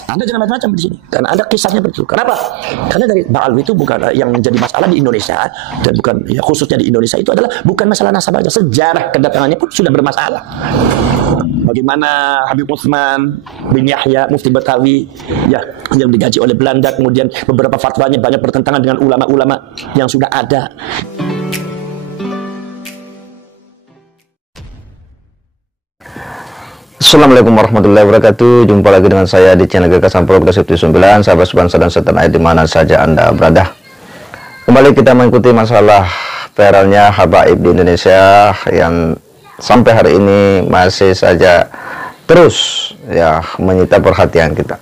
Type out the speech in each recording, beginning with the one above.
Awas, Anda jangan macam-macam di sini. Karena ada kisahnya betul. Kenapa? Karena dari Ba'alwi itu bukan yang menjadi masalah di Indonesia, dan bukan ya, khususnya di Indonesia itu adalah bukan masalah nasab saja. Sejarah kedatangannya pun sudah bermasalah. Bagaimana Habib Utsman bin Yahya Mufti Betawi ya yang digaji oleh Belanda, kemudian beberapa fatwanya banyak bertentangan dengan ulama-ulama yang sudah ada. Assalamualaikum warahmatullahi wabarakatuh. Jumpa lagi dengan saya di channel Gagasan Progresif 9, sahabat sebangsa dan setanah air dimana saja Anda berada. Kembali kita mengikuti masalah viralnya habaib di Indonesia yang sampai hari ini masih saja terus ya menyita perhatian kita.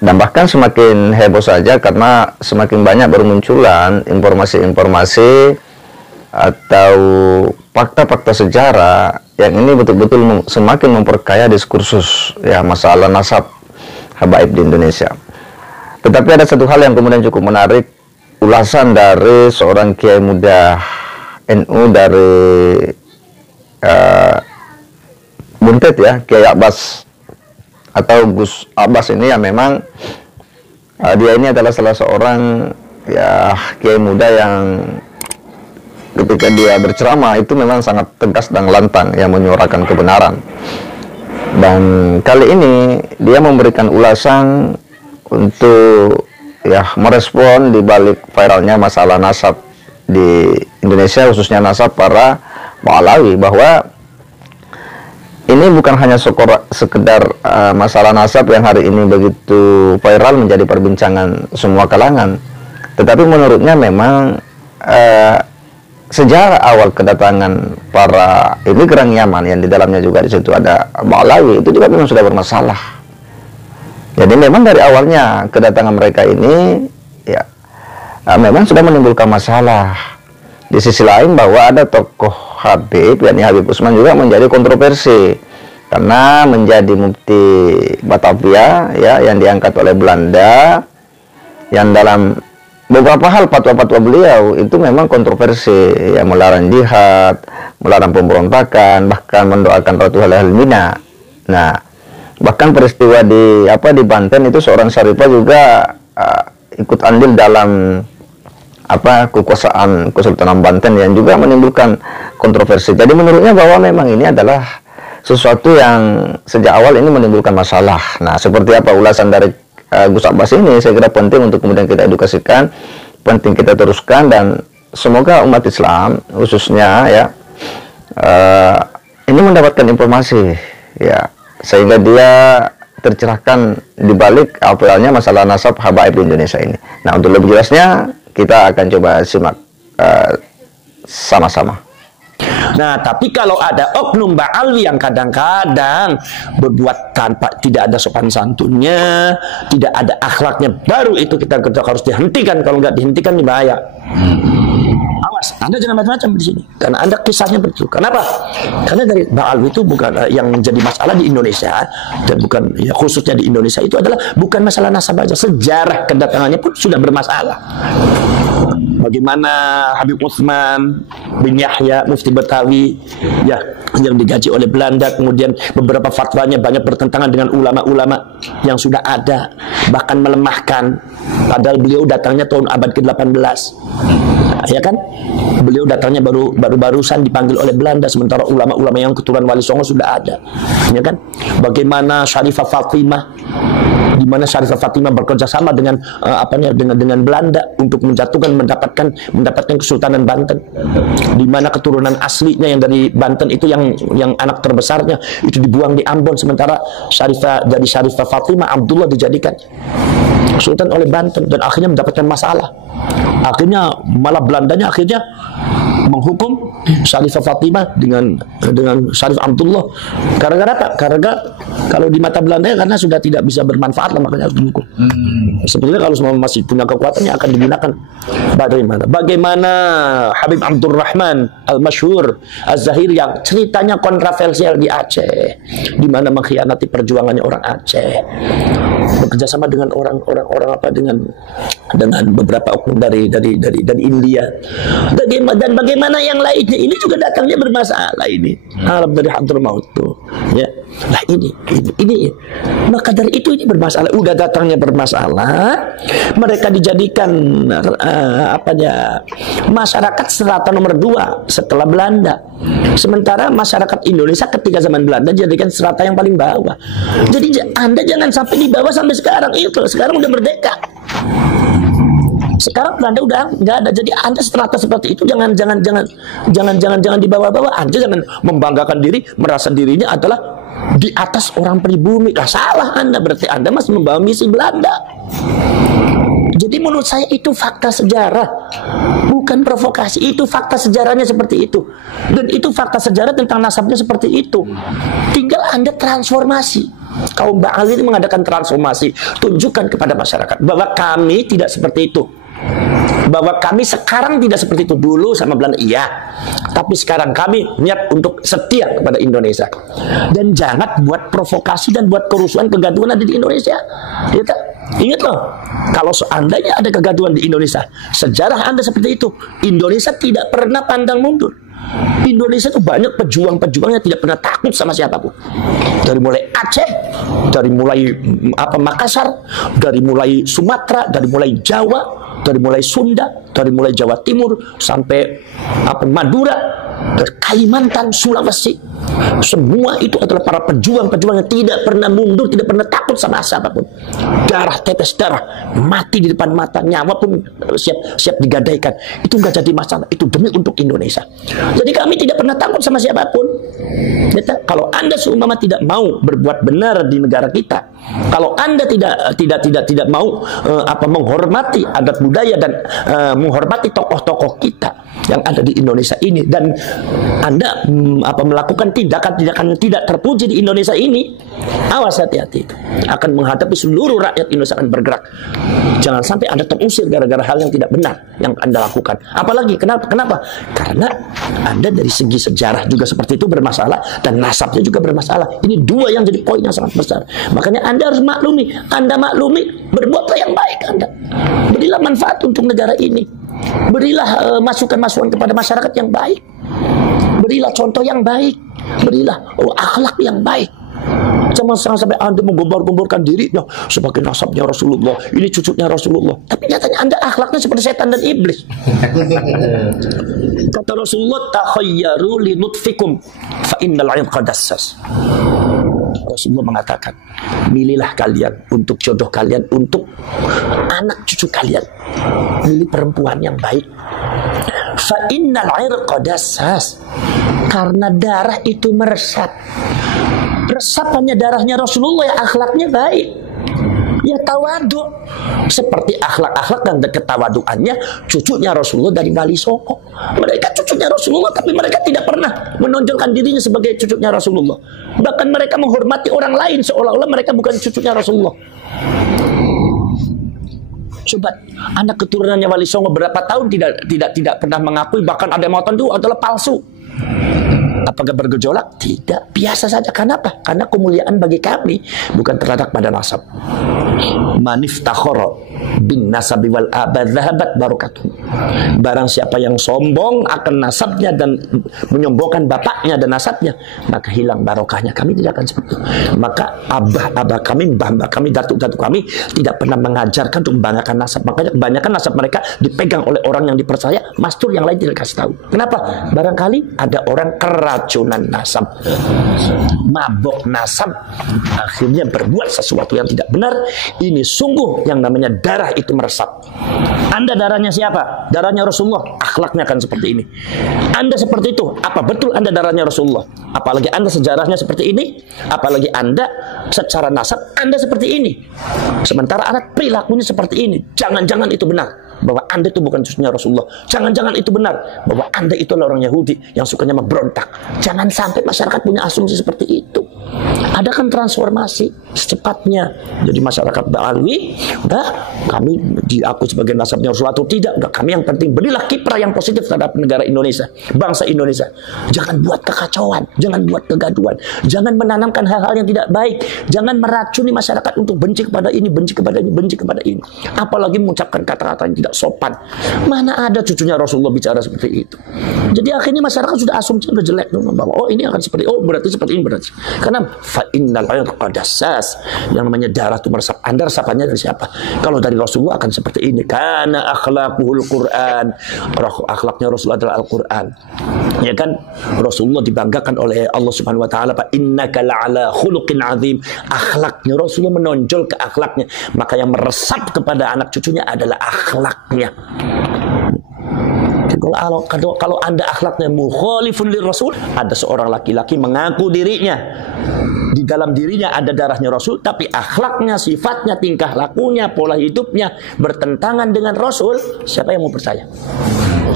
Dan bahkan semakin heboh saja karena semakin banyak bermunculan informasi-informasi atau fakta-fakta sejarah yang ini betul-betul semakin memperkaya diskursus ya masalah nasab habaib di Indonesia. Tetapi ada satu hal yang kemudian cukup menarik, ulasan dari seorang kiai muda NU dari Buntet ya, Kiai Abbas atau Gus Abbas ini yang memang dia ini adalah salah seorang ya kiai muda yang ketika dia berceramah itu memang sangat tegas dan lantang yang menyuarakan kebenaran. Dan kali ini dia memberikan ulasan untuk ya merespon di balik viralnya masalah nasab di Indonesia, khususnya nasab para Ba'alawi, bahwa ini bukan hanya sekedar masalah nasab yang hari ini begitu viral menjadi perbincangan semua kalangan, tetapi menurutnya memang sejarah awal kedatangan para imigran Yaman yang di dalamnya juga di situ ada Ba'alawi itu juga memang sudah bermasalah. Jadi memang dari awalnya kedatangan mereka ini ya memang sudah menimbulkan masalah. Di sisi lain bahwa ada tokoh Habib, yakni Habib Utsman juga menjadi kontroversi karena menjadi mufti Batavia ya yang diangkat oleh Belanda, yang dalam beberapa hal fatwa-fatwa beliau itu memang kontroversi, ya melarang jihad, melarang pemberontakan, bahkan mendoakan Ratu Halal Mina. Nah, bahkan peristiwa di Banten itu seorang Syarifah juga ikut andil dalam kekuasaan Kesultanan Banten yang juga menimbulkan kontroversi. Jadi menurutnya bahwa memang ini adalah sesuatu yang sejak awal ini menimbulkan masalah. Nah, seperti apa ulasan dari Gus Abbas ini, saya kira penting untuk kemudian kita edukasikan, penting kita teruskan, dan semoga umat Islam khususnya ya ini mendapatkan informasi ya sehingga dia tercerahkan di balik apalnya masalah nasab habaib di Indonesia ini. Nah, untuk lebih jelasnya kita akan coba simak sama-sama. Nah, tapi kalau ada oknum Ba'alwi yang kadang-kadang berbuat tanpa tidak ada sopan santunnya, tidak ada akhlaknya, baru itu kita harus dihentikan. Kalau nggak dihentikan ini bahaya. Awas, Anda jangan macam-macam di sini. Karena ada kisahnya betul. Kenapa? Karena dari Ba'alwi itu bukan yang menjadi masalah di Indonesia, dan bukan ya, khususnya di Indonesia itu adalah bukan masalah nasab saja. Sejarah kedatangannya pun sudah bermasalah. Bagaimana Habib Utsman bin Yahya Mufti Betawi ya yang digaji oleh Belanda, kemudian beberapa fatwanya banyak bertentangan dengan ulama-ulama yang sudah ada, bahkan melemahkan, padahal beliau datangnya tahun abad ke-18 ya kan, beliau datangnya barusan dipanggil oleh Belanda, sementara ulama-ulama yang keturunan Wali Songo sudah ada ya kan. Bagaimana Syarifah Fatimah, di mana Syarifah Fatimah bekerja sama dengan dengan Belanda untuk mendapatkan Kesultanan Banten, di mana keturunan aslinya yang dari Banten itu yang anak terbesarnya itu dibuang di Ambon, sementara dari Syarifah Fatimah Abdullah dijadikan Sultan oleh Banten, dan akhirnya mendapatkan masalah. Akhirnya malah Belandanya akhirnya menghukum Syarifah Fatimah dengan Syarif Abdullah. Karena apa? Karena kalau di mata Belanda karena sudah tidak bisa bermanfaat lah, makanya harus dihukum. Sebetulnya kalau masih punya kekuatan yang akan digunakan. Bagaimana Habib Abdurrahman Al-Masyhur Az-Zahir yang ceritanya kontroversial di Aceh, di mana mengkhianati perjuangannya orang Aceh. bekerja sama dengan orang apa dengan beberapa oknum dari India. Dan bagaimana yang lainnya ini juga datangnya bermasalah ini. Arab dari Hadramaut tuh, ya. Nah ini. Maka dari itu ini bermasalah. Udah datangnya bermasalah, mereka dijadikan masyarakat strata nomor 2 setelah Belanda. Sementara masyarakat Indonesia ketika zaman Belanda dijadikan strata yang paling bawah. Jadi Anda jangan sampai di bawah sampai sekarang itu. Sekarang udah merdeka. Sekarang Belanda udah nggak ada. Jadi Anda strata seperti itu jangan di bawah-bawah. Anda jangan membanggakan diri, merasa dirinya adalah di atas orang pribumi. Nah, salah Anda, berarti Anda masih membawa misi Belanda. Jadi menurut saya itu fakta sejarah, bukan provokasi. Itu fakta sejarahnya seperti itu. Dan itu fakta sejarah tentang nasabnya seperti itu. Tinggal Anda transformasi. Kaum Ba'al ini mengadakan transformasi. Tunjukkan kepada masyarakat bahwa kami tidak seperti itu. Bahwa kami sekarang tidak seperti itu. Dulu sama Belanda iya, tapi sekarang kami niat untuk setia kepada Indonesia. Dan jangan buat provokasi dan buat kerusuhan, kegaduhan ada di Indonesia. Ingat loh, kalau seandainya ada kegaduhan di Indonesia, sejarah Anda seperti itu, Indonesia tidak pernah pandang mundur. Indonesia itu banyak pejuang-pejuangnya tidak pernah takut sama siapapun. Dari mulai Aceh, dari mulai Makassar, dari mulai Sumatera, dari mulai Jawa, dari mulai Sunda, dari mulai Jawa Timur sampai Madura, dari Kalimantan, Sulawesi. Semua itu adalah para pejuang-pejuang yang tidak pernah mundur, tidak pernah takut sama siapapun. Darah, tetes darah, mati di depan mata, nyawa pun siap digadaikan. Itu nggak jadi masalah, itu demi untuk Indonesia. Jadi kami tidak pernah takut sama siapapun. Kalau Anda seumpama tidak mau berbuat benar di negara kita, kalau Anda tidak mau menghormati adat budaya dan menghormati tokoh-tokoh kita yang ada di Indonesia ini, dan Anda melakukan tindakan-tindakan yang tidak terpuji di Indonesia ini, awas, hati-hati, akan menghadapi seluruh rakyat Indonesia akan bergerak. Jangan sampai Anda terusir gara-gara hal yang tidak benar yang Anda lakukan. Apalagi kenapa? Karena Anda dari segi sejarah juga seperti itu bermasalah, dan nasabnya juga bermasalah. Ini dua yang jadi poin yang sangat besar. Makanya Anda harus maklumi. Anda maklumi, berbuatlah yang baik Anda. Berilah manfaat untuk negara ini. Berilah masukan-masukan kepada masyarakat yang baik. Berilah contoh yang baik. Berilah akhlak yang baik. Jangan sampai Anda menggombar-gomborkan dirinya sebagai nasabnya Rasulullah, ini cucunya Rasulullah, tapi nyatanya Anda akhlaknya seperti setan dan iblis. Kata Rasulullah, takhayyaru li nutfikum fa innal 'irqa dassas. Rasulullah mengatakan, milihlah kalian untuk jodoh kalian, untuk anak cucu kalian, milih perempuan yang baik. Fa innal 'irqa dassas, karena darah itu meresap. Resapannya darahnya Rasulullah, ya akhlaknya baik, ya tawadu. Seperti akhlak-akhlak dan ketawaduannya cucunya Rasulullah dari Bali Soko. Mereka cucunya Rasulullah, tapi mereka tidak pernah menonjolkan dirinya sebagai cucunya Rasulullah. Bahkan mereka menghormati orang lain seolah-olah mereka bukan cucunya Rasulullah. Coba anak keturunannya Wali Songo berapa tahun tidak pernah mengakui, bahkan ada yang mengatakan itu adalah palsu. Apakah bergejolak? Tidak, biasa saja. Kenapa? Karena kemuliaan bagi kami bukan terletak pada nasab. Maniftakhara bin nasabi wal abad dhahabat barakatuh. Barang siapa yang sombong akan nasabnya dan menyombongkan bapaknya dan nasabnya, maka hilang barokahnya. Kami tidak akan seperti itu. Maka abah kami, mbah kami, datuk kami tidak pernah mengajarkan untuk membanggakan nasab. Makanya kebanyakan nasab mereka dipegang oleh orang yang dipercaya, mastur yang lain tidak kasih tahu. Kenapa? Barangkali ada orang keracunan nasab, mabok nasab, akhirnya berbuat sesuatu yang tidak benar. Ini sungguh yang namanya darah itu meresap. Anda darahnya siapa? Darahnya Rasulullah. Akhlaknya akan seperti ini. Anda seperti itu. Apa betul Anda darahnya Rasulullah? Apalagi Anda sejarahnya seperti ini. Apalagi Anda secara nasab Anda seperti ini. Sementara anak perilakunya seperti ini. Jangan-jangan itu benar bahwa Anda itu bukan cucunya Rasulullah. Jangan-jangan itu benar bahwa Anda itu adalah orang Yahudi yang sukanya memberontak. Jangan sampai masyarakat punya asumsi seperti itu. Adakan transformasi secepatnya. Jadi masyarakat Ba'alwi, udah kami diakui sebagai nasabnya Rasulullah atau tidak, udah kami yang penting berilah kiprah yang positif terhadap negara Indonesia, bangsa Indonesia. Jangan buat kekacauan, jangan buat kegaduhan, jangan menanamkan hal-hal yang tidak baik, jangan meracuni masyarakat untuk benci kepada ini, benci kepada ini, benci kepada ini. Apalagi mengucapkan kata-kata yang tidak sopan. Mana ada cucunya Rasulullah bicara seperti itu. Jadi akhirnya masyarakat sudah asumsi udah jelek bahwa oh ini akan seperti, oh berarti seperti ini, berarti karena fa innal irqa dassas, yang namanya darah itu meresap. Anda resapannya dari siapa? Kalau dari Rasulullah akan seperti ini. Karena akhlaquhul Quran, akhlaknya Rasulullah adalah Al-Quran. Ya kan, Rasulullah dibanggakan oleh Allah Subhanahu wa taala, fa innaka la'ala khuluqin azim. Akhlaknya Rasulullah menonjol ke akhlaknya, maka yang meresap kepada anak cucunya adalah akhlaknya. Kalau Anda akhlaknya mukhalifun lirrasul, ada seorang laki-laki mengaku dirinya, di dalam dirinya ada darahnya Rasul, tapi akhlaknya, sifatnya, tingkah lakunya, pola hidupnya bertentangan dengan Rasul, siapa yang mau percaya?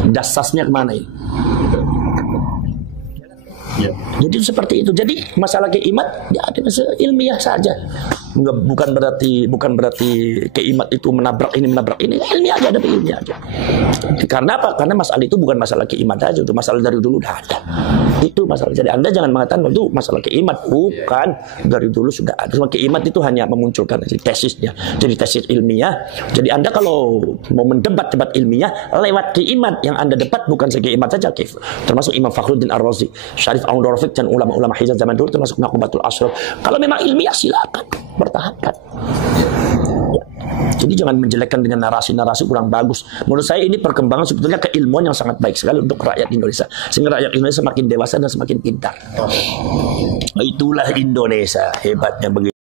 Dasasnya kemana ini? Ya. Jadi seperti itu. Jadi masalah keimat ya ada masalah ilmiah saja. Bukan berarti keimat itu menabrak ini, ilmiah aja, ada ilmiah aja. Karena apa? Karena masalah itu bukan masalah keimat aja, itu masalah dari dulu udah ada. Itu masalah. Jadi Anda jangan mengatakan itu masalah keimat, bukan, dari dulu sudah ada. Cuma keimat itu hanya memunculkan tesisnya. Jadi tesis ilmiah. Jadi Anda kalau mau mendebat ilmiah lewat keimat, yang Anda dapat bukan sekeimat saja, termasuk Imam Fakhruddin Ar-Razi, Syarif Aun-Rafiq, dan ulama-ulama Hijaz zaman dulu, termasuk Naqubatul Ashraf. Kalau memang ilmiah silakan, bertahankan. Ya. Jadi jangan menjelekkan dengan narasi-narasi kurang bagus. Menurut saya ini perkembangan sebetulnya keilmuan yang sangat baik sekali untuk rakyat Indonesia. Sehingga rakyat Indonesia semakin dewasa dan semakin pintar. Itulah Indonesia, hebatnya begitu.